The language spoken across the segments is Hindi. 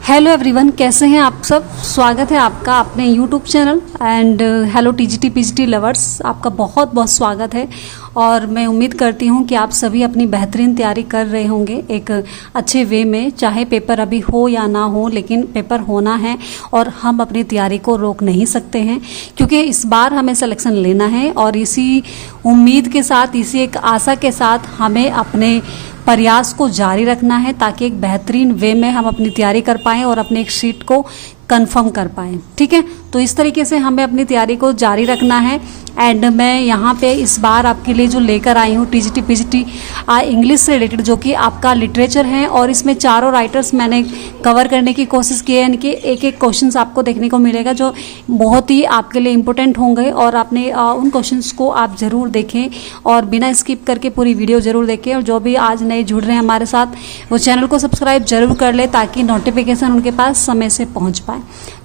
हेलो एवरीवन, कैसे हैं आप सब। स्वागत है आपका अपने YouTube channel and hello TGT PGT lovers, आपका बहुत बहुत स्वागत है। और मैं उम्मीद करती हूं कि आप सभी अपनी बेहतरीन तैयारी कर रहे होंगे एक अच्छे वे में। चाहे पेपर अभी हो या ना हो, लेकिन पेपर होना है और हम अपनी तैयारी को रोक नहीं सकते हैं, क्योंकि इस बार हमें सिलेक्शन लेना है। और इसी उम्मीद के साथ, इसी एक आशा के साथ हमें अपने प्रयास को जारी रखना है, ताकि एक बेहतरीन वे में हम अपनी तैयारी कर पाएँ और अपने एक सीट को कंफर्म कर पाएँ। ठीक है, तो इस तरीके से हमें अपनी तैयारी को जारी रखना है। एंड मैं यहाँ पे इस बार आपके लिए जो लेकर आई हूँ टीजीटी पीजीटी इंग्लिश से रिलेटेड, जो कि आपका लिटरेचर है, और इसमें चारों राइटर्स मैंने कवर करने की कोशिश की है। यानी कि एक एक क्वेश्चंस आपको देखने को मिलेगा जो बहुत ही आपके लिए इम्पोर्टेंट होंगे, और आपने उन क्वेश्चंस को आप ज़रूर देखें और बिना स्किप करके पूरी वीडियो ज़रूर देखें। और जो भी आज नए जुड़ रहे हैं हमारे साथ, वो चैनल को सब्सक्राइब जरूर कर ले, ताकि नोटिफिकेशन उनके पास समय से पहुँच पाए।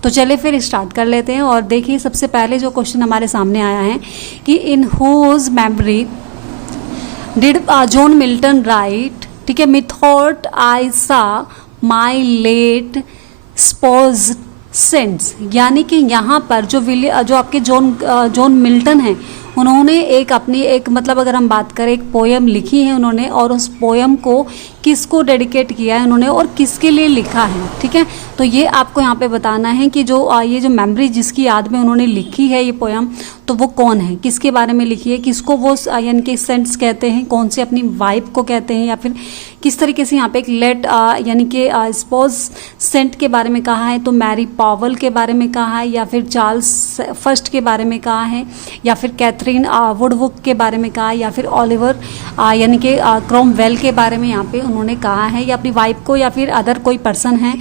तो चलिए फिर स्टार्ट कर लेते हैं। और देखिए, सबसे पहले जो क्वेश्चन हमारे सामने आया है कि in whose memory did John Milton write, ठीक है, मिथॉट आई सा माई लेट स्पोज सेंट्स। यानी कि यहाँ पर जो आपके जॉन मिल्टन हैं, उन्होंने एक अपनी एक मतलब अगर हम बात करें, एक पोयम लिखी है उन्होंने, और उस पोयम को किसको डेडिकेट किया है उन्होंने और किसके लिए लिखा है। ठीक है, तो ये आपको यहाँ पे बताना है कि ये जो मेमोरी जिसकी याद में उन्होंने लिखी है ये पोयम, तो वो कौन है, किसके बारे में लिखी है, किसको वो यानी कि सेंट्स कहते हैं, कौन से अपनी वाइफ को कहते हैं, या फिर किस तरीके से यहाँ पे एक लेट यानी कि स्पोज सेंट के बारे में कहा है, तो मैरी पॉवल के बारे में कहा है, या फिर चार्ल्स फर्स्ट के बारे में कहा है, या फिर कैथरीन वुडवुक के बारे में कहा है, या फिर ओलिवर यानी कि क्रोमवेल के बारे में यहाँ पे उन्होंने कहा है, या अपनी वाइफ को, या फिर अदर कोई पर्सन है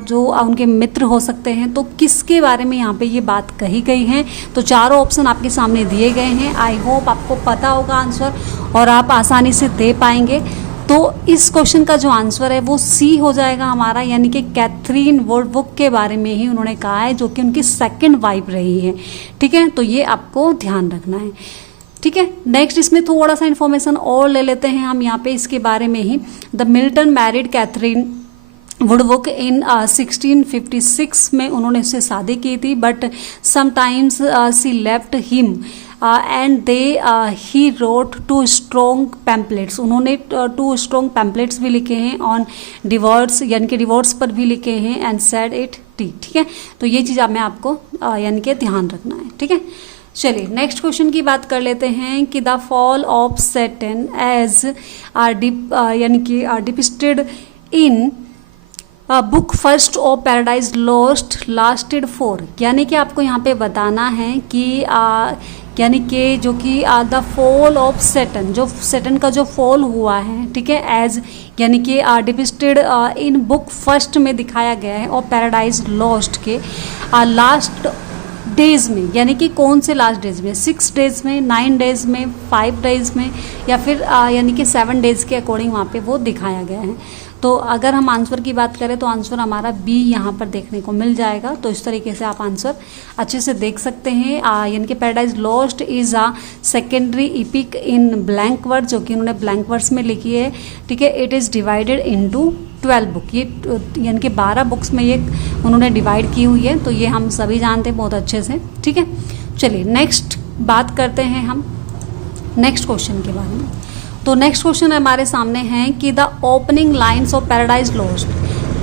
जो उनके मित्र हो सकते हैं। तो किसके बारे में यहाँ पे ये बात कही गई है। तो चारों ऑप्शन आपके सामने दिए गए हैं। आई होप आपको पता होगा आंसर और आप आसानी से दे पाएंगे। तो इस क्वेश्चन का जो आंसर है वो सी हो जाएगा हमारा, यानी कि कैथरीन वुडवुक के बारे में ही उन्होंने कहा है, जो कि उनकी सेकंड वाइफ रही है। ठीक है, तो ये आपको ध्यान रखना है। ठीक है, नेक्स्ट इसमें थोड़ा सा इन्फॉर्मेशन और ले लेते हैं हम यहाँ पे इसके बारे में ही। The Milton married Katherine Woodcock in 1656 में उन्होंने उससे शादी की थी, but sometimes she left him and they he wrote 2 strong pamphlets. उन्होंने 2 स्ट्रॉन्ग पैम्पलेट्स भी लिखे हैं ऑन डिवोर्स, यानी कि डिवोर्स पर भी लिखे हैं, एंड सेड इट टी। ठीक है, तो ये चीज़ मैं आपको यानी कि ध्यान रखना है। ठीक है, चलिए नेक्स्ट क्वेश्चन की बात कर लेते हैं कि the fall of Saturn age यानी कि depicted in book first of paradise lost lasted 4। यानी कि आपको यहाँ पे बताना है कि यानी कि जो कि द फॉल ऑफ सैटर्न, जो सैटर्न का जो फॉल हुआ है, ठीक है, एज यानी कि डिपिक्टेड इन बुक फर्स्ट में दिखाया गया है, और पैराडाइज लॉस्ट के लास्ट डेज में, यानी कि कौन से लास्ट डेज में, 6 डेज में, 9 डेज में, 5 डेज में, या फिर यानी कि 7 डेज के अकॉर्डिंग वहाँ पे वो दिखाया गया है। तो अगर हम आंसर की बात करें तो आंसर हमारा बी यहाँ पर देखने को मिल जाएगा। तो इस तरीके से आप आंसर अच्छे से देख सकते हैं। यानी कि paradise lost is a secondary epic in blank verse, जो कि उन्होंने ब्लैंक वर्स में लिखी है। ठीक है, it is divided into 12 book, ये यानी कि 12 बुक्स में ये उन्होंने डिवाइड की हुई है। तो ये हम सभी जानते हैं बहुत अच्छे से। ठीक है, चलिए नेक्स्ट बात करते हैं हम नेक्स्ट क्वेश्चन के बारे में। तो नेक्स्ट क्वेश्चन हमारे सामने है कि the opening lines of paradise lost,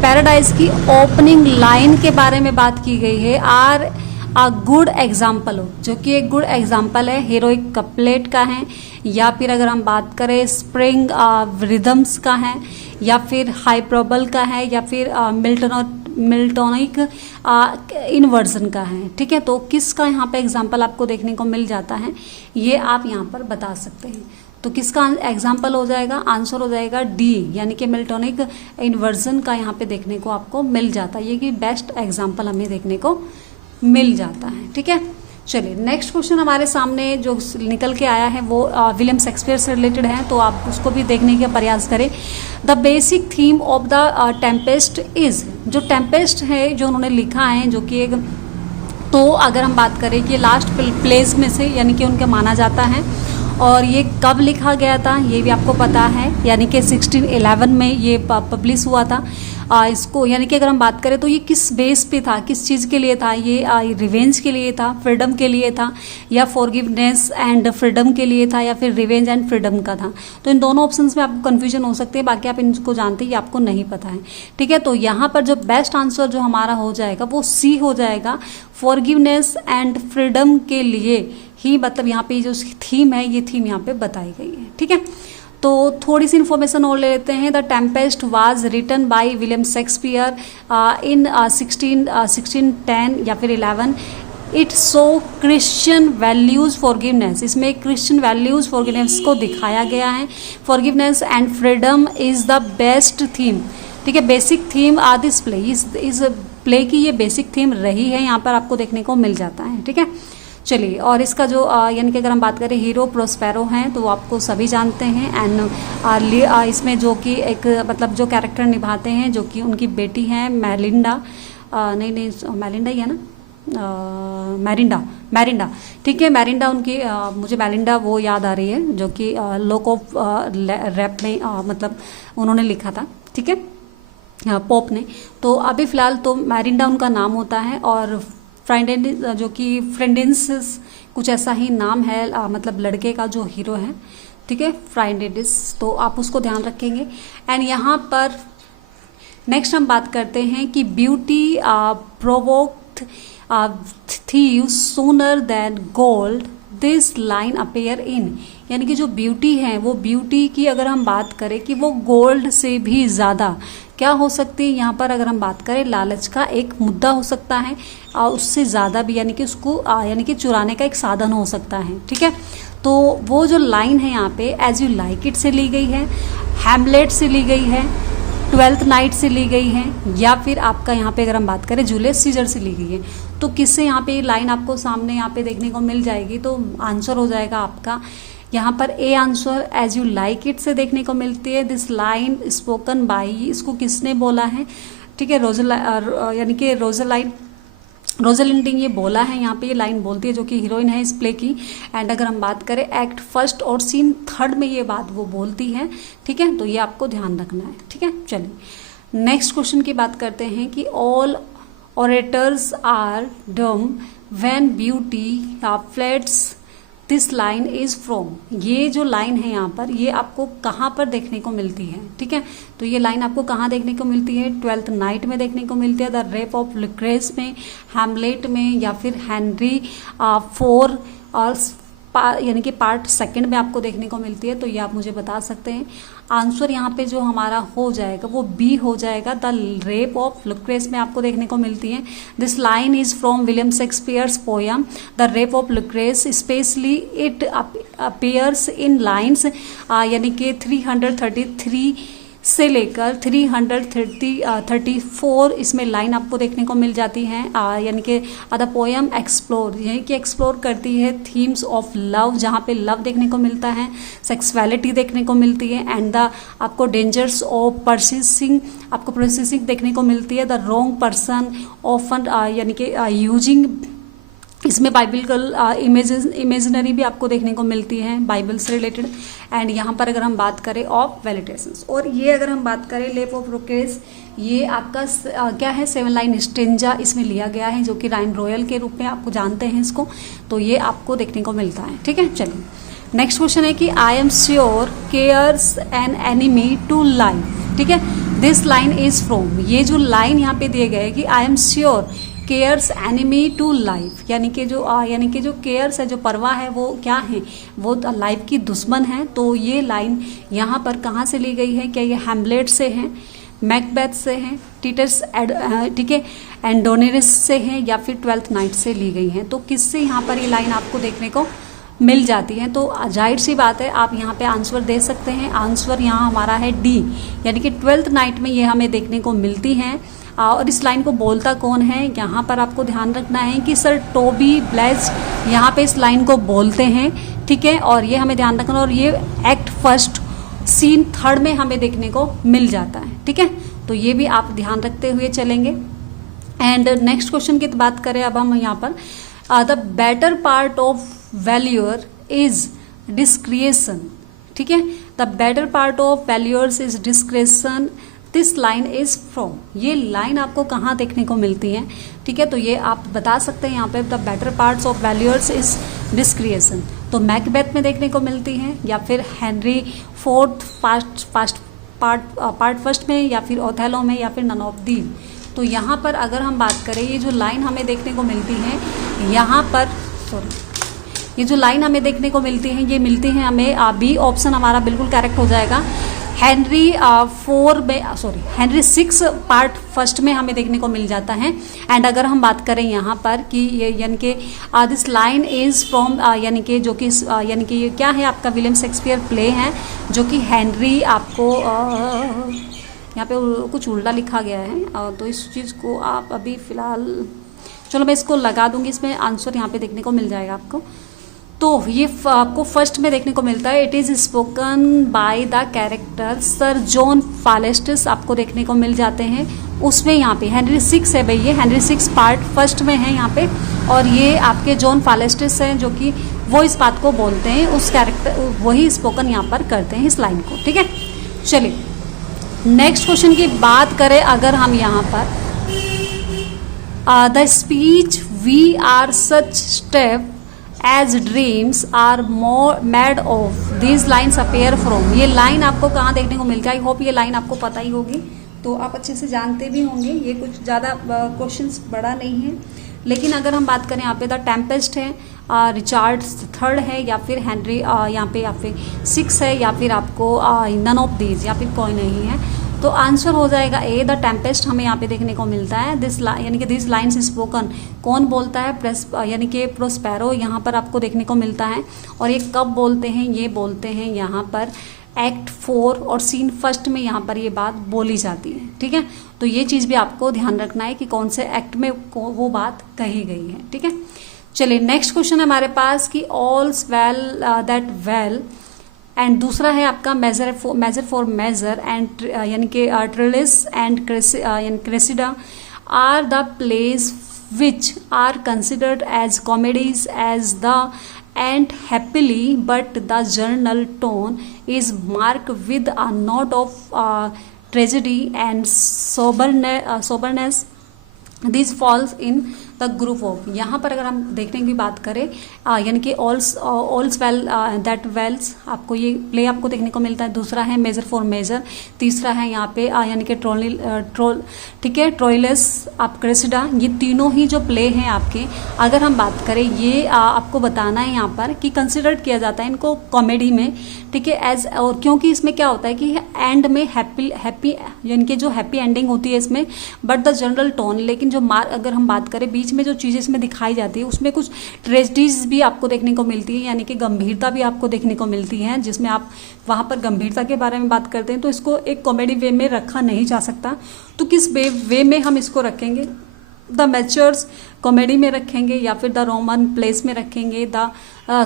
paradise की ओपनिंग लाइन के बारे में बात की गई है, आर अ गुड एग्जाम्पल हो, जो कि एक गुड एग्जाम्पल है हीरोइक कपलेट का है, या फिर अगर हम बात करें स्प्रिंग रिदम्स का है, या फिर हाइपरबल का है, या फिर मिल्टोनिक इन्वर्जन का है। ठीक है, तो किसका यहाँ पे एग्जाम्पल आपको देखने को मिल जाता है, ये आप यहाँ पर बता सकते हैं। तो किसका एग्जाम्पल हो जाएगा, आंसर हो जाएगा डी, यानी कि मिल्टोनिक इन्वर्जन का यहाँ पे देखने को आपको मिल जाता है। ये कि बेस्ट एग्जाम्पल हमें देखने को मिल जाता है। ठीक है, चलिए नेक्स्ट क्वेश्चन हमारे सामने जो निकल के आया है वो विलियम शेक्सपियर से रिलेटेड है, तो आप उसको भी देखने का प्रयास करें। The basic theme of the Tempest is, जो टेम्पेस्ट है जो उन्होंने लिखा है, जो कि एक, तो अगर हम बात करें कि लास्ट प्लेस में से यानी कि उनका माना जाता है, और ये कब लिखा गया था ये भी आपको पता है, यानी कि 1611 में ये पब्लिश हुआ था। इसको यानी कि अगर हम बात करें तो ये किस बेस पे था, किस चीज़ के लिए था, ये रिवेंज के लिए था, फ्रीडम के लिए था, या फॉरगिवनेस एंड फ्रीडम के लिए था, या फिर रिवेंज एंड फ्रीडम का था। तो इन दोनों ऑप्शंस में आपको कन्फ्यूजन हो सकती है, बाकी आप इनको जानते हैं, ये आपको नहीं पता है, ठीक है। तो यहाँ पर जो बेस्ट आंसर जो हमारा हो जाएगा वो सी हो जाएगा, फॉरगिवनेस एंड फ्रीडम के लिए ही, मतलब यहाँ पे जो थीम है ये थीम यहाँ पे बताई गई है, ठीक है। तो थोड़ी सी इन्फॉर्मेशन और ले लेते हैं। The tempest was written by William Shakespeare in 1610 या फिर 11। It so Christian values forgiveness, इसमें क्रिश्चियन वैल्यूज़ फॉरगिवनेस को दिखाया गया है। Forgiveness and freedom is the best theme, ठीक है। Basic theme are this play, इस प्ले की ये बेसिक थीम रही है, यहाँ पर आपको देखने को मिल जाता है, ठीक है। चलिए, और इसका जो यानी कि अगर हम बात करें हीरो प्रोस्पेरो हैं तो वो आपको सभी जानते हैं। एंड इसमें जो कि एक मतलब जो कैरेक्टर निभाते हैं, जो कि उनकी बेटी हैं मैलिंडा, नहीं मैलिंडा ही है ना, मैरिंडा, ठीक है। मैरिंडा उनकी मुझे मैलिंडा वो याद आ रही है जो कि लॉक ऑफ रैप में मतलब उन्होंने लिखा था, ठीक है, पोप ने। तो अभी फ़िलहाल तो मैरिंडा उनका नाम होता है, और फ्राइडेंस जो कि फ्रेंडेंसिस कुछ ऐसा ही नाम है, मतलब लड़के का जो हीरो है, ठीक है, फ्राइडेंस। तो आप उसको ध्यान रखेंगे। एंड यहाँ पर नेक्स्ट हम बात करते हैं कि beauty provoked thieves sooner than gold, this line appear in, यानी कि जो ब्यूटी है वो ब्यूटी की अगर हम बात करें कि वो गोल्ड से भी ज़्यादा क्या हो सकती है, यहाँ पर अगर हम बात करें लालच का एक मुद्दा हो सकता है, उससे ज़्यादा भी, यानी कि उसको यानी कि चुराने का एक साधन हो सकता है, ठीक है। तो वो जो लाइन है यहाँ पे एज यू लाइक इट से ली गई है, हैमलेट से ली गई है, ट्वेल्थ नाइट से ली गई है, या फिर आपका यहाँ पे अगर हम बात करें जूलियस सीजर से ली गई है। तो किससे यहाँ पे लाइन आपको सामने यहाँ पे देखने को मिल जाएगी, तो आंसर हो जाएगा आपका यहाँ पर a answer as you like it से देखने को मिलती है। दिस लाइन स्पोकन बाई, इसको किसने बोला है, ठीक है, यानी कि रोजलिंडिंग ये बोला है, यहाँ पे ये लाइन बोलती है, जो कि हीरोइन है इस प्ले की। एंड अगर हम बात करें एक्ट फर्स्ट और सीन थर्ड में ये बात वो बोलती है, ठीक है। तो ये आपको ध्यान रखना है, ठीक है। चलिए नेक्स्ट क्वेश्चन की बात करते हैं कि all orators are dumb when beauty floods this line is from, ये जो लाइन है यहाँ पर ये आपको कहाँ पर देखने को मिलती है, ठीक है। तो ये लाइन आपको कहाँ देखने को मिलती है, ट्वेल्थ नाइट में देखने को मिलती है, द रेप ऑफ लुक्रेस में, हैमलेट में, या फिर हेनरी फोर और यानी कि पार्ट सेकंड में आपको देखने को मिलती है। तो ये आप मुझे बता सकते हैं। आंसर यहाँ पे जो हमारा हो जाएगा वो बी हो जाएगा, द रेप ऑफ लुक्रेस में आपको देखने को मिलती है। This line is from William Shakespeare's poem the rape of Lucrece, specially it appears in lines यानी कि 333 से लेकर 334 इसमें लाइन आपको देखने को मिल जाती है, यानी कि द पोयम एक्सप्लोर, यानी कि एक्सप्लोर करती है थीम्स ऑफ लव, जहाँ पे लव देखने को मिलता है, सेक्सुअलिटी देखने को मिलती है, एंड द आपको डेंजर्स ऑफ आपको प्रोसेसिंग देखने को मिलती है, द रॉन्ग पर्सन ऑफन यानी कि यूजिंग, इसमें बाइबलिकल इमेजिनरी भी आपको देखने को मिलती है बाइबल से रिलेटेड। एंड यहाँ पर अगर हम बात करें ऑफ वैलिडेशंस, और ये अगर हम बात करें लेप ऑफ रोकेस, ये आपका क्या है 7 लाइन स्टेंजा इसमें लिया गया है, जो कि राइन रॉयल के रूप में आपको जानते हैं इसको। तो ये आपको देखने को मिलता है, ठीक है। चलिए नेक्स्ट क्वेश्चन है कि I am sure care's an enemy to life, ठीक है। दिस लाइन इज फ्रॉम, ये जो लाइन यहाँ पे दिए गए है कि I am sure care's enemy to life, यानी कि जो केयर्स है, जो परवाह है, वो क्या है, वो लाइफ की दुश्मन है। तो ये लाइन यहाँ पर कहाँ से ली गई है, क्या ये हैमलेट से है, मैकबेथ से है, टीटस ठीक है, एंडोनेरिस से है, या फिर ट्वेल्थ नाइट से ली गई है। तो किससे यहाँ पर ये लाइन आपको देखने को मिल जाती है। तो जाहिर सी बात है आप यहाँ पे आंसर दे सकते हैं। आंसर यहाँ हमारा है डी, यानी कि ट्वेल्थ नाइट में ये हमें देखने को मिलती हैं। और इस लाइन को बोलता कौन है, यहाँ पर आपको ध्यान रखना है कि सर टोबी ब्लेस्ड यहाँ पे इस लाइन को बोलते हैं, ठीक है। और ये हमें ध्यान रखना, और ये एक्ट फर्स्ट सीन थर्ड में हमें देखने को मिल जाता है, ठीक है। तो ये भी आप ध्यान रखते हुए चलेंगे। एंड नेक्स्ट क्वेश्चन की बात करें अब हम यहाँ पर, the better part of valuer is डिस्क्रिएशन, ठीक है। The better part of valuers is डिस्क्रिएशन, this line is from, ये लाइन आपको कहाँ देखने को मिलती है, ठीक है। तो ये आप बता सकते हैं यहाँ पे, the better parts of valuers is डिस्क्रिएशन, तो मैकबेथ में देखने को मिलती है, या फिर हेनरी फोर्थ पार्ट फर्स्ट में, या फिर ओथेलो में, या फिर नन ऑफ दीज। तो यहाँ पर अगर हम बात करें, ये जो लाइन हमें देखने को मिलती है यहाँ पर, ये जो लाइन हमें देखने को मिलती है, ये मिलती है हमें, बी ऑप्शन हमारा बिल्कुल करेक्ट हो जाएगा। हेनरी 6 पार्ट फर्स्ट में हमें देखने को मिल जाता है। एंड अगर हम बात करें यहाँ पर कि ये यानी कि दिस लाइन इज फ्रॉम, यानी कि जो कि यानी कि ये क्या है आपका, विलियम शेक्सपियर प्ले है, जो कि हेनरी आपको यहाँ पे कुछ उल्टा लिखा गया है, तो इस चीज़ को आप अभी फ़िलहाल, चलो मैं इसको लगा दूंगी, इसमें आंसर यहाँ पे देखने को मिल जाएगा आपको। तो ये आपको फर्स्ट में देखने को मिलता है, it is spoken by the character sir John फालेस्टिस, आपको देखने को मिल जाते हैं। उसमें यहाँ पे हेनरी 6 है भाई, ये हेनरी 6 पार्ट फर्स्ट में है यहाँ पे, और ये आपके जॉन फालेस्टिस हैं जो कि वो इस बात को बोलते हैं, उस कैरेक्टर वही स्पोकन यहाँ पर करते हैं इस लाइन को, ठीक है। चलिए नेक्स्ट क्वेश्चन की बात करें अगर हम यहाँ पर, the speech we are such stuff as dreams are more made of, these lines appear from, ये लाइन आपको कहाँ देखने को मिलता है, आई होप ये लाइन आपको पता ही होगी, तो आप अच्छे से जानते भी होंगे, ये कुछ ज़्यादा क्वेश्चंस बड़ा नहीं है। लेकिन अगर हम बात करें यहाँ पे, द टेम्पेस्ट है, रिचार्ड थर्ड है, या फिर हेनरी यहाँ पे, या फिर 6 है, या फिर आपको नन ऑफ दीज, या फिर कोई नहीं है। तो आंसर हो जाएगा ए, द टेम्पेस्ट हमें यहाँ पे देखने को मिलता है। दिस यानी कि दिस लाइन्स स्पोकन, कौन बोलता है, यानी कि प्रोस्पेरो यहाँ पर आपको देखने को मिलता है। और ये कब बोलते हैं, ये बोलते हैं यहाँ पर एक्ट 4 और सीन फर्स्ट में यहाँ पर ये बात बोली जाती है, ठीक है। तो ये चीज़ भी आपको ध्यान रखना है कि कौन से एक्ट में वो बात कही गई है, ठीक है। चलिए नेक्स्ट क्वेश्चन है हमारे पास कि all's well that well, and दूसरा है आपका मेजर फॉर मेजर एंड, यानी कि Troilus and Cressida are the plays which are considered as comedies as the end happily, but the general tone is mark with a note of tragedy and soberness, this falls in the group of. यहाँ पर अगर हम देखने की बात करें, यानी कि ऑल्स वेल दैट वेल्स, आपको ये प्ले आपको देखने को मिलता है। दूसरा है मेजर फॉर मेजर, तीसरा है यहाँ पे यानी कि ठीक है, ट्रोइलस आप क्रेसिडा, ये तीनों ही जो प्ले हैं आपके, अगर हम बात करें, ये आपको बताना है यहाँ पर कि कंसिडर किया जाता है इनको कॉमेडी में, ठीक है, एज, और क्योंकि इसमें क्या होता है कि एंड में हैप्पी यानी कि जो हैप्पी एंडिंग होती है इसमें, बट द जनरल टोन, लेकिन जो अगर हम बात करें बीच में जो चीज़ें इसमें दिखाई जाती है उसमें कुछ ट्रेजेडीज भी आपको देखने को मिलती है, यानी कि गंभीरता भी आपको देखने को मिलती है, जिसमें आप वहाँ पर गंभीरता के बारे में बात करते हैं। तो इसको एक कॉमेडी वे में रखा नहीं जा सकता, तो किस वे में हम इसको रखेंगे, द मैच्योर्स कॉमेडी में रखेंगे, या फिर द रोमन प्लेस में रखेंगे, द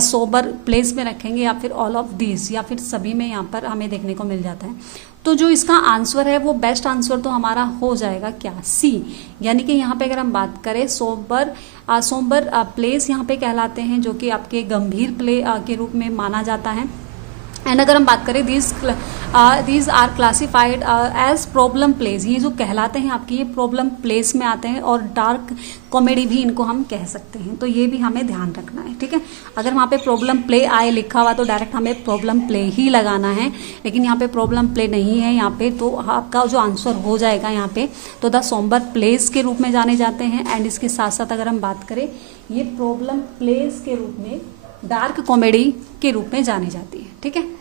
सोबर प्लेस में रखेंगे, या फिर ऑल ऑफ दिस, या फिर सभी में यहाँ पर हमें देखने को मिल जाता है। तो जो इसका आंसर है वो बेस्ट आंसर तो हमारा हो जाएगा क्या, सी, यानी कि यहाँ पे अगर हम बात करें सोबर प्लेस यहाँ पे कहलाते हैं, जो कि आपके गंभीर प्ले के रूप में माना जाता है। एंड अगर हम बात करें these are classified as problem plays, ये जो कहलाते हैं आपकी ये प्रॉब्लम प्लेस में आते हैं, और डार्क कॉमेडी भी इनको हम कह सकते हैं। तो ये भी हमें ध्यान रखना है, ठीक है। अगर वहाँ पे प्रॉब्लम प्ले आए लिखा हुआ तो डायरेक्ट हमें प्रॉब्लम प्ले ही लगाना है, लेकिन यहाँ पे प्रॉब्लम प्ले नहीं है यहाँ पे, तो आपका जो आंसर हो जाएगा यहाँ पे, तो द सोम्बर प्लेस के रूप में जाने जाते हैं। एंड इसके साथ साथ अगर हम बात करें, ये प्रॉब्लम प्लेस के रूप में, डार्क कॉमेडी के रूप में जानी जाती है, ठीक है।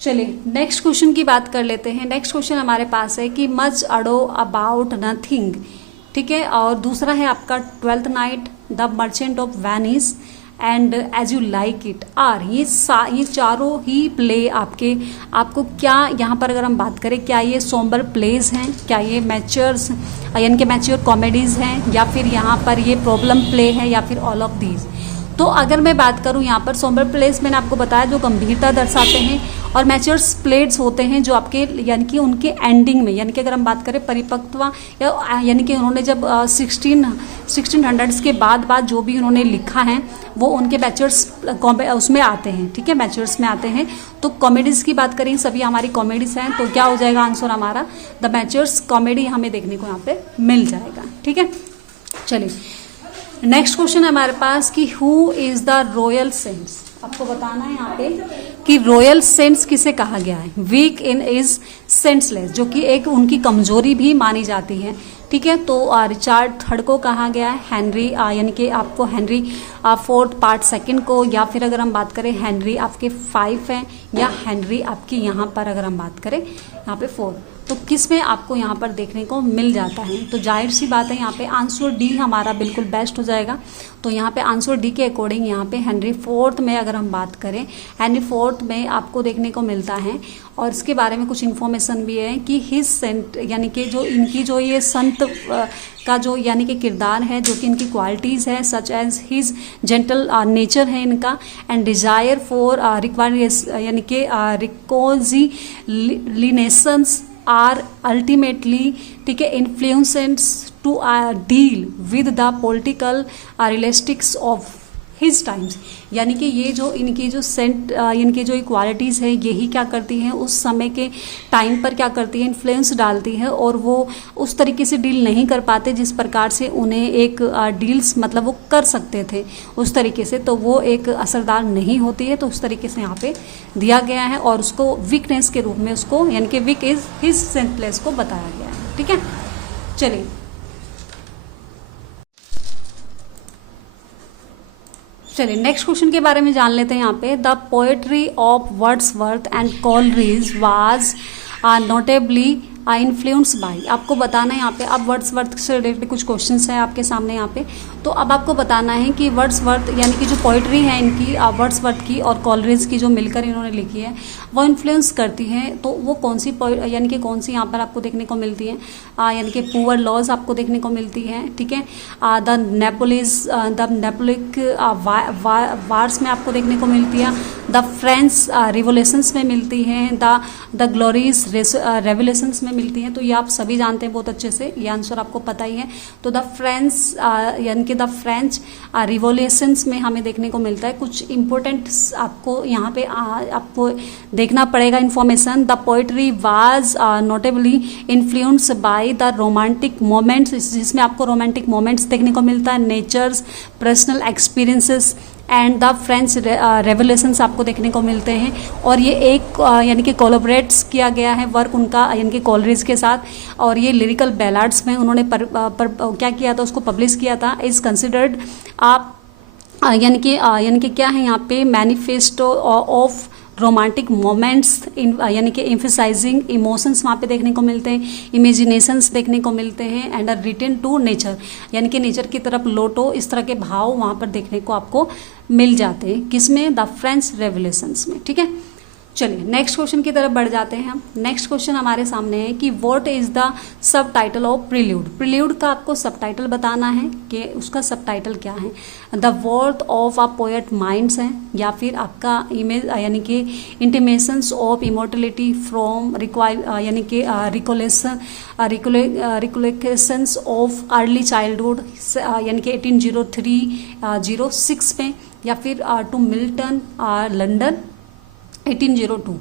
चलिए नेक्स्ट क्वेश्चन की बात कर लेते हैं। नेक्स्ट क्वेश्चन हमारे पास है कि मच अडो अबाउट नथिंग, ठीक है, और दूसरा है आपका twelfth night, the merchant of Venice and as you like it are, ये चारों ही प्ले आपको क्या यहाँ पर अगर हम बात करें, क्या ये सोम्बर प्लेस हैं, क्या ये मैच्योर्स यानी कि मैच्योर कॉमेडीज़ हैं, या फिर यहाँ पर ये प्रॉब्लम प्ले है, या फिर ऑल ऑफ दीज। तो अगर मैं बात करूं यहाँ पर सोम्बर प्लेस मैंने आपको बताया जो गंभीरता दर्शाते हैं, और मैच्योर्स प्लेट्स होते हैं जो आपके यानी कि उनके एंडिंग में, यानी कि अगर हम बात करें परिपक्वता या यानी कि उन्होंने जब 1600s के बाद जो भी उन्होंने लिखा है वो उनके मैच्योर्स उसमें आते हैं, ठीक है, मैच्योर्स में आते हैं। तो कॉमेडीज़ की बात करें, सभी हमारी कॉमेडीज़ हैं, तो क्या हो जाएगा आंसर हमारा द मैच्योर्स कॉमेडी हमें देखने को यहाँ पे मिल जाएगा, ठीक है। चलिए नेक्स्ट क्वेश्चन है हमारे पास कि who is the royal saints. आपको बताना है यहाँ पे कि रॉयल सेंट्स किसे कहा गया है। वीक इन इज सेंसलेस, जो कि एक उनकी कमजोरी भी मानी जाती है, ठीक है। तो रिचार्ड थर्ड को कहा गया है, हेनरी यानी कि आपको हेनरी फोर्थ पार्ट सेकंड को, या फिर अगर हम बात करें हेनरी आपके 5 हैं, या हेनरी आपकी यहाँ पर अगर हम बात करें यहाँ पे 4, तो किस में आपको यहाँ पर देखने को मिल जाता है। तो जाहिर सी बात है यहाँ पे आंसर डी हमारा बिल्कुल बेस्ट हो जाएगा। तो यहाँ पे आंसर डी के अकॉर्डिंग यहाँ पे हेनरी फोर्थ में अगर हम बात करें, हेनरी फोर्थ में आपको देखने को मिलता है। और इसके बारे में कुछ इन्फॉर्मेशन भी है कि हिज सेंट यानी कि जो इनकी जो ये संत का जो यानी कि किरदार है, जो कि इनकी क्वालिटीज़ है such as his gentle nature है इनका, एंड डिजायर फॉर रिक्वायर यानी कि रिकोजिलिनेशंस आर अल्टीमेटली, ठीक है, influences to deal with the political realistics of his times. यानी कि ये जो इनकी जो इनकी जो क्वालिटीज़ है यही क्या करती हैं उस समय के टाइम पर क्या करती है, इन्फ्लुएंस डालती है, और वो उस तरीके से डील नहीं कर पाते जिस प्रकार से उन्हें एक डील्स मतलब वो कर सकते थे उस तरीके से, तो वो एक असरदार नहीं होती है। तो उस तरीके से यहाँ पे दिया गया है, और उसको वीकनेस के रूप में उसको यानी कि वीक इज हिज सेंटलेस को बताया गया है, ठीक है। चलिए नेक्स्ट क्वेश्चन के बारे में जान लेते हैं। यहाँ पे the poetry of Wordsworth and Coleridge was notably influence by. आपको बताना है यहाँ पे, अब वर्ड्सवर्थ से रिलेटेड कुछ क्वेश्चंस हैं आपके सामने यहाँ पे। तो अब आपको बताना है कि वर्ड्सवर्थ यानी कि जो पोइट्री है इनकी वर्ड्सवर्थ की और कोलरिज की जो मिलकर इन्होंने लिखी है वो इन्फ्लुएंस करती हैं। तो वो कौन सी यानी कि कौन सी यहाँ पर आपको देखने को मिलती है, यानी कि पुअर लॉज आपको देखने को मिलती है, ठीक है। द नेपोलिक वार्स में आपको देखने को मिलती है, द फ्रेंच रिवोल्यूशंस में मिलती हैं, द ग्लोरीज रेवोल्यूशंस में मिलती हैं। तो ये आप सभी जानते हैं बहुत अच्छे से, ये आंसर आपको पता ही है। तो द फ्रेंच यानी कि द फ्रेंच रिवोल्यूशंस में हमें देखने को मिलता है। कुछ इंपॉर्टेंट आपको यहाँ पे आपको देखना पड़ेगा information. The poetry was notably influenced by the romantic moments, जिसमें आपको रोमांटिक मोमेंट्स देखने को मिलता है, nature's, personal experiences and the French revolutions आपको देखने को मिलते हैं। और ये एक यानी कि कोलैबोरेट्स किया गया है वर्क उनका यानी कि कोलरिज के साथ, और ये लिरिकल बैलाड्स में उन्होंने क्या किया था, उसको पब्लिश किया था। इज़ कंसिडर्ड आप यानी कि क्या है यहाँ पे मैनिफेस्टो ऑफ रोमांटिक मोमेंट्स यानी कि एम्फेसाइजिंग इमोशंस वहाँ पे देखने को मिलते हैं, इमेजिनेशंस देखने को मिलते हैं, एंड रिटर्न टू नेचर यानी कि नेचर की तरफ लौटो, इस तरह के भाव वहाँ पर देखने को आपको मिल जाते हैं। किसमें, द फ्रेंच रेवोल्यूशंस में, ठीक है। चलिए नेक्स्ट क्वेश्चन की तरफ बढ़ जाते हैं हम। नेक्स्ट क्वेश्चन हमारे सामने है कि what is the sub title of prelude. Prelude का आपको सब टाइटल बताना है कि उसका सब टाइटल क्या है। The worth of a poet minds है, या फिर आपका इमेज यानी कि इंटीमेशंस ऑफ इमोर्टलिटी फ्रॉम यानी कि रिकोलेक्शंस ऑफ अर्ली चाइल्डहुड यानी कि 1803-06 में, या फिर टू मिल्टन लंदन 1802।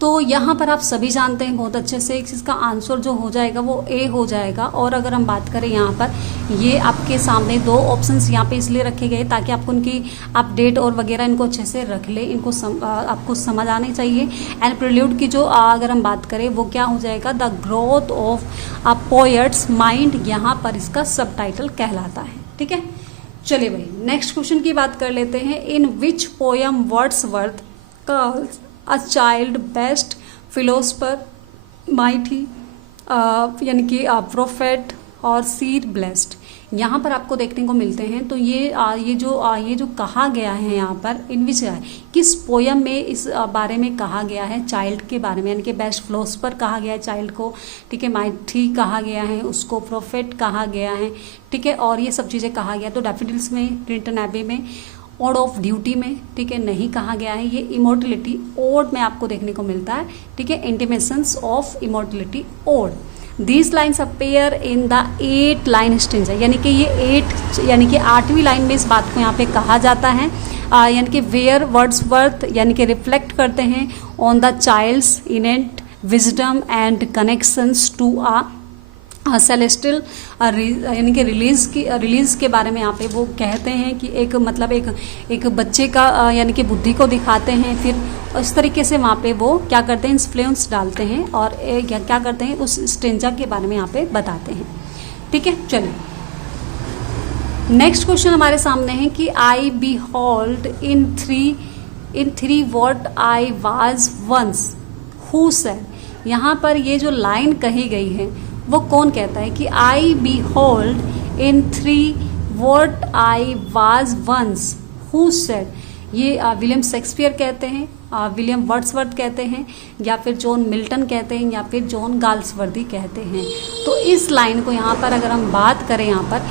तो यहाँ पर आप सभी जानते हैं बहुत अच्छे से, इसका आंसर जो हो जाएगा वो ए हो जाएगा। और अगर हम बात करें यहाँ पर, ये आपके सामने दो ऑप्शंस यहाँ पे इसलिए रखे गए ताकि आपको उनकी आप डेट और वगैरह इनको अच्छे से रख ले, इनको आपको समझ आनी चाहिए। एंड प्रील्यूड की जो अगर हम बात करें वो क्या हो जाएगा, the growth of a poets mind, यहाँ पर इसका सब टाइटल कहलाता है, ठीक है। चलिए भाई नेक्स्ट क्वेश्चन की बात कर लेते हैं। In which poem Wordsworth calls a child best philosopher mighty यानी कि प्रोफेट और सीड ब्लेस्ड यहाँ पर आपको देखने को मिलते हैं। तो ये जो कहा गया है यहाँ पर इन विच है, किस पोयम में इस बारे में कहा गया है, चाइल्ड के बारे में, यानी कि बेस्ट फिलोसफर कहा गया है चाइल्ड को, ठीक है, माइटी कहा गया है उसको, प्रोफेट कहा गया है, ठीक है, और ये सब चीज़ें कहा गया। तो डैफोडिल्स में, क्लिंटन एबे में, ओड ऑफ ड्यूटी में, ठीक है, नहीं कहा गया है। ये इमोर्टलिटी ओड में आपको देखने को मिलता है, ठीक है, intimations of immortality ode. These lines appear in the 8 line stanza, यानी कि ये 8 यानी कि 8वीं लाइन में इस बात को यहाँ पे कहा जाता है, यानी कि वेयर वर्ड्सवर्थ यानी कि रिफ्लेक्ट करते हैं on the child's innate wisdom and connections to celestial यानी कि रिलीज के बारे में यहाँ पे वो कहते हैं कि एक मतलब एक बच्चे का यानी कि बुद्धि को दिखाते हैं, फिर इस तरीके से वहाँ पे वो क्या करते हैं, इन्फ्लुएंस डालते हैं और क्या करते हैं, उस स्टेंजा के बारे में यहाँ पे बताते हैं, ठीक है। चलिए नेक्स्ट क्वेश्चन हमारे सामने है कि I behold in three what I was once who said. यहाँ पर ये जो लाइन कही गई है वो कौन कहता है कि I behold in 3 what I was once who said. ये विलियम शेक्सपियर कहते हैं, विलियम वर्ड्सवर्थ कहते हैं, या फिर जॉन मिल्टन कहते हैं, या फिर जॉन गाल्सवर्दी कहते हैं। तो इस लाइन को यहाँ पर अगर हम बात करें, यहाँ पर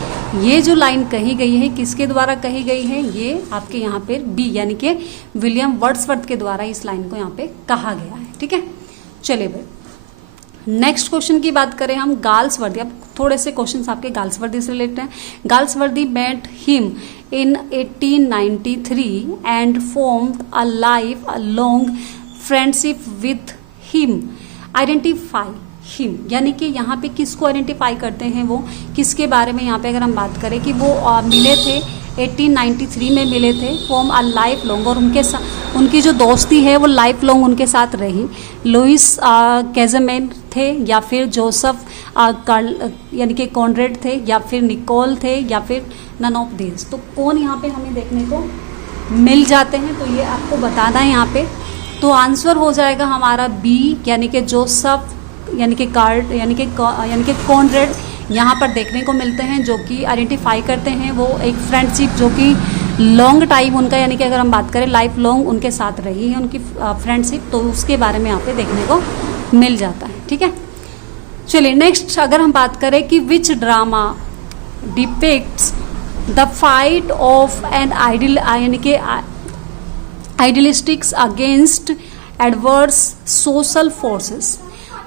ये जो लाइन कही गई है किसके द्वारा कही गई है, ये आपके यहाँ पे बी यानी कि विलियम वर्ड्सवर्थ के द्वारा इस लाइन को यहाँ पे कहा गया है, ठीक है। चलिए भाई नेक्स्ट क्वेश्चन की बात करें हम गाल्सवर्दी। अब थोड़े से क्वेश्चंस आपके गाल्सवर्दी से रिलेटेड हैं। Galsworthy met him in 1893 and formed a life a long friendship with him. Identify him यानी कि यहाँ पे किसको आइडेंटिफाई करते हैं, वो किसके बारे में यहाँ पे अगर हम बात करें कि वो मिले थे 1893 में मिले थे, फॉर्म अ लाइफ लॉन्ग, और उनकी जो दोस्ती है वो लाइफ लॉन्ग उनके साथ रही। लुइस कैज़मेन थे, या फिर जोसेफ यानी कि कॉनरेड थे, या फिर निकोल थे, या फिर नन ऑफ दीज। तो कौन यहाँ पे हमें देखने को मिल जाते हैं, तो ये आपको बताना है यहाँ पे। तो आंसर हो जाएगा हमारा बी यानी कि जोसेफ यानी कि कॉनरेड यहाँ पर देखने को मिलते हैं, जो कि आइडेंटिफाई करते हैं वो एक फ्रेंडशिप जो कि लॉन्ग टाइम उनका यानी कि अगर हम बात करें लाइफ लॉन्ग उनके साथ रही है उनकी फ्रेंडशिप, तो उसके बारे में यहाँ पे देखने को मिल जाता है, ठीक है। चलिए नेक्स्ट अगर हम बात करें कि which drama depicts the fight of an ideal यानी कि idealistics against adverse social forces.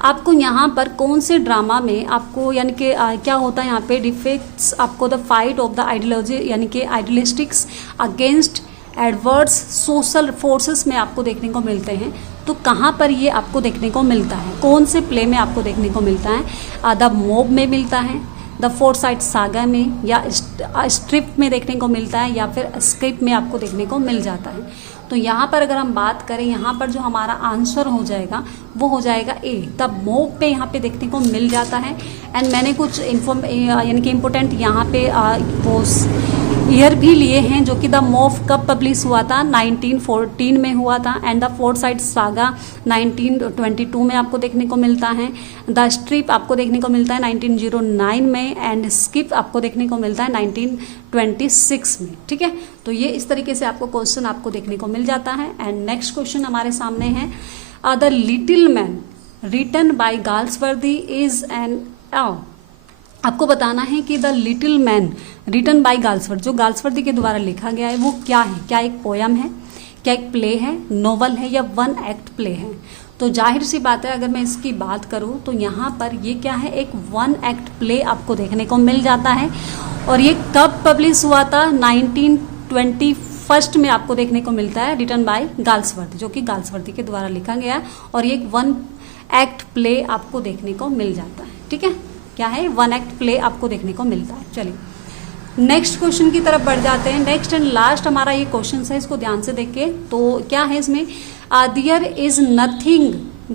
आपको यहाँ पर कौन से ड्रामा में आपको यानी कि क्या होता है यहाँ पे डिफेक्ट्स आपको the fight of the ideology यानी कि idealistics against adverse social forces में आपको देखने को मिलते हैं। तो कहाँ पर ये आपको देखने को मिलता है, कौन से प्ले में आपको देखने को मिलता है, द मॉब में मिलता है, द फोरसाइट सागा में, या स्ट्रिप में देखने को मिलता है, या फिर स्क्रिप्ट में आपको देखने को मिल जाता है। तो यहाँ पर अगर हम बात करें, यहाँ पर जो हमारा आंसर हो जाएगा वो हो जाएगा ए, द मॉब पे यहाँ पे देखने को मिल जाता है। एंड मैंने कुछ यानी कि इम्पोर्टेंट यहाँ पे वो ईयर भी लिए हैं, जो कि द मॉब कब पब्लिश हुआ था, 1914 में हुआ था, एंड द फोरसाइट सागा 1922 में आपको देखने को मिलता है। द स्ट्रिप आपको देखने को मिलता है 1909 में, एंड स्किप आपको देखने को मिलता है 1926 में, ठीक है। तो ये इस तरीके से आपको क्वेश्चन आपको देखने को मिल जाता है। एंड नेक्स्ट क्वेश्चन हमारे सामने है the little man written by Galsworthy is an आपको बताना है कि the little man written by Galsworthy जो गाल्सवर्दी के द्वारा लिखा गया है वो क्या है, क्या एक पोयम है, क्या एक प्ले है, नोवेल है, या 1 एक्ट प्ले है। तो जाहिर सी बात है अगर मैं इसकी बात करूं तो यहाँ पर ये क्या है, एक 1 एक्ट प्ले आपको देखने को मिल जाता है। और ये कब पब्लिश हुआ था, 1921 में आपको देखने को मिलता है, रिटन बाय गाल्सवर्दी, जो कि गाल्सवर्दी के द्वारा लिखा गया है। और ये 1 एक्ट प्ले आपको देखने को मिल जाता है, ठीक है। क्या है, 1 एक्ट प्ले आपको देखने को मिलता है। चलिए नेक्स्ट क्वेश्चन की तरफ बढ़ जाते हैं। नेक्स्ट एंड लास्ट हमारा ये क्वेश्चन है, इसको ध्यान से देखिए। तो क्या है इसमें, there is nothing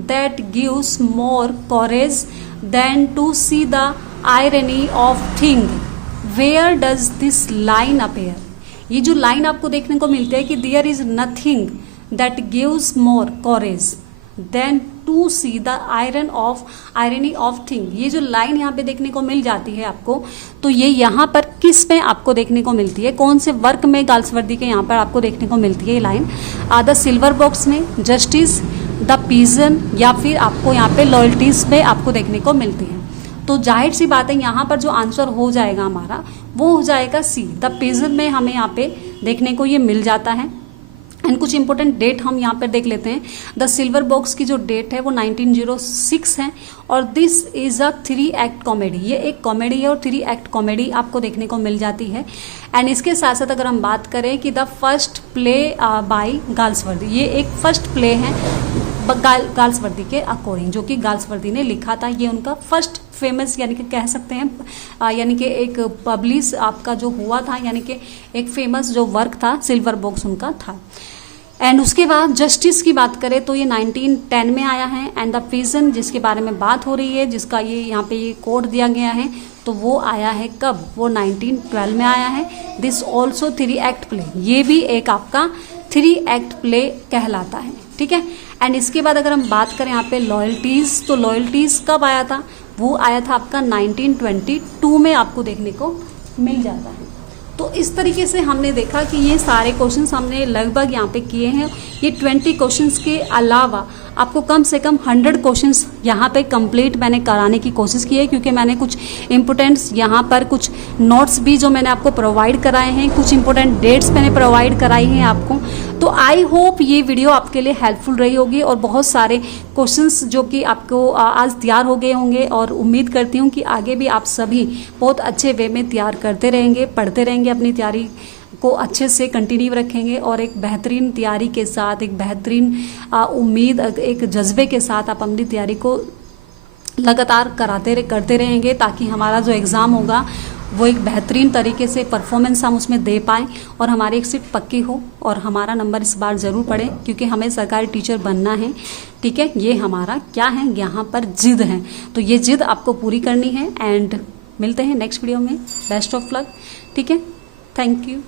that gives more courage than to see the irony of thing, where does this line appear. ये जो लाइन आपको देखने को मिलती है कि there is nothing that gives more courage than to see the irony of thing, ये जो लाइन यहाँ पे देखने को मिल जाती है आपको, तो ये यहाँ पर किस में आपको देखने को मिलती है, कौन से वर्क में गाल्सवर्दी के यहाँ पर आपको देखने को मिलती है ये लाइन, द सिल्वर बॉक्स में, जस्टिस, द पिजन, या फिर आपको यहाँ पे लॉयल्टीज पे आपको देखने को मिलती है। तो जाहिर सी बात है यहाँ पर जो आंसर हो जाएगा हमारा वो हो जाएगा सी। द पिजन में हमें यहाँ पे देखने को ये मिल जाता है। एंड कुछ इंपॉर्टेंट डेट हम यहाँ पर देख लेते हैं। द सिल्वर बॉक्स की जो डेट है वो 1906 है और this is a 3 act comedy. ये एक कॉमेडी है और 3 एक्ट कॉमेडी आपको देखने को मिल जाती है। एंड इसके साथ साथ अगर हम बात करें कि the first play by Galsworthy, ये एक फर्स्ट प्ले है गाल्सवर्दी के अकॉर्डिंग, जो कि गाल्सवर्दी ने लिखा था। ये उनका फर्स्ट फेमस यानी कि कह सकते हैं यानी कि एक पब्लिश आपका जो हुआ था, यानी कि एक फेमस जो वर्क था सिल्वर बॉक्स उनका था। एंड उसके बाद जस्टिस की बात करें तो ये 1910 में आया है। एंड द पिजन जिसके बारे में बात हो रही है, जिसका ये यहाँ पे ये कोड दिया गया है, तो वो आया है कब, वो 1912 में आया है। दिस ऑल्सो 3 एक्ट प्ले, ये भी एक आपका 3 एक्ट प्ले कहलाता है, ठीक है। एंड इसके बाद अगर हम बात करें यहाँ पे लॉयल्टीज़, तो लॉयल्टीज़ कब आया था, वो आया था आपका 1922 में आपको देखने को मिल जाता है। तो इस तरीके से हमने देखा कि ये सारे क्वेश्चंस हमने लगभग यहाँ पे किए हैं। ये 20 क्वेश्चंस के अलावा आपको कम से कम 100 क्वेश्चंस यहाँ पे कंप्लीट मैंने कराने की कोशिश की है, क्योंकि मैंने कुछ इंपॉर्टेंट्स यहाँ पर कुछ नोट्स भी जो मैंने आपको प्रोवाइड कराए हैं, कुछ इंपॉर्टेंट डेट्स मैंने प्रोवाइड कराई हैं आपको। तो आई होप ये वीडियो आपके लिए हेल्पफुल रही होगी और बहुत सारे क्वेश्चंस जो कि आपको आज तैयार हो गए होंगे, और उम्मीद करती हूँ कि आगे भी आप सभी बहुत अच्छे वे में तैयार करते रहेंगे, पढ़ते रहेंगे, अपनी तैयारी को अच्छे से कंटिन्यू रखेंगे और एक बेहतरीन तैयारी के साथ, एक बेहतरीन उम्मीद, एक जज्बे के साथ आप अपनी तैयारी को लगातार करते रहेंगे, ताकि हमारा जो एग्ज़ाम होगा वो एक बेहतरीन तरीके से परफॉर्मेंस हम उसमें दे पाएँ और हमारी एक सीट पक्की हो और हमारा नंबर इस बार ज़रूर पड़े, क्योंकि हमें सरकारी टीचर बनना है, ठीक है। ये हमारा क्या है, यहाँ पर जिद है, तो ये जिद आपको पूरी करनी है। एंड मिलते हैं नेक्स्ट वीडियो में। बेस्ट ऑफ लक, ठीक है। Thank you.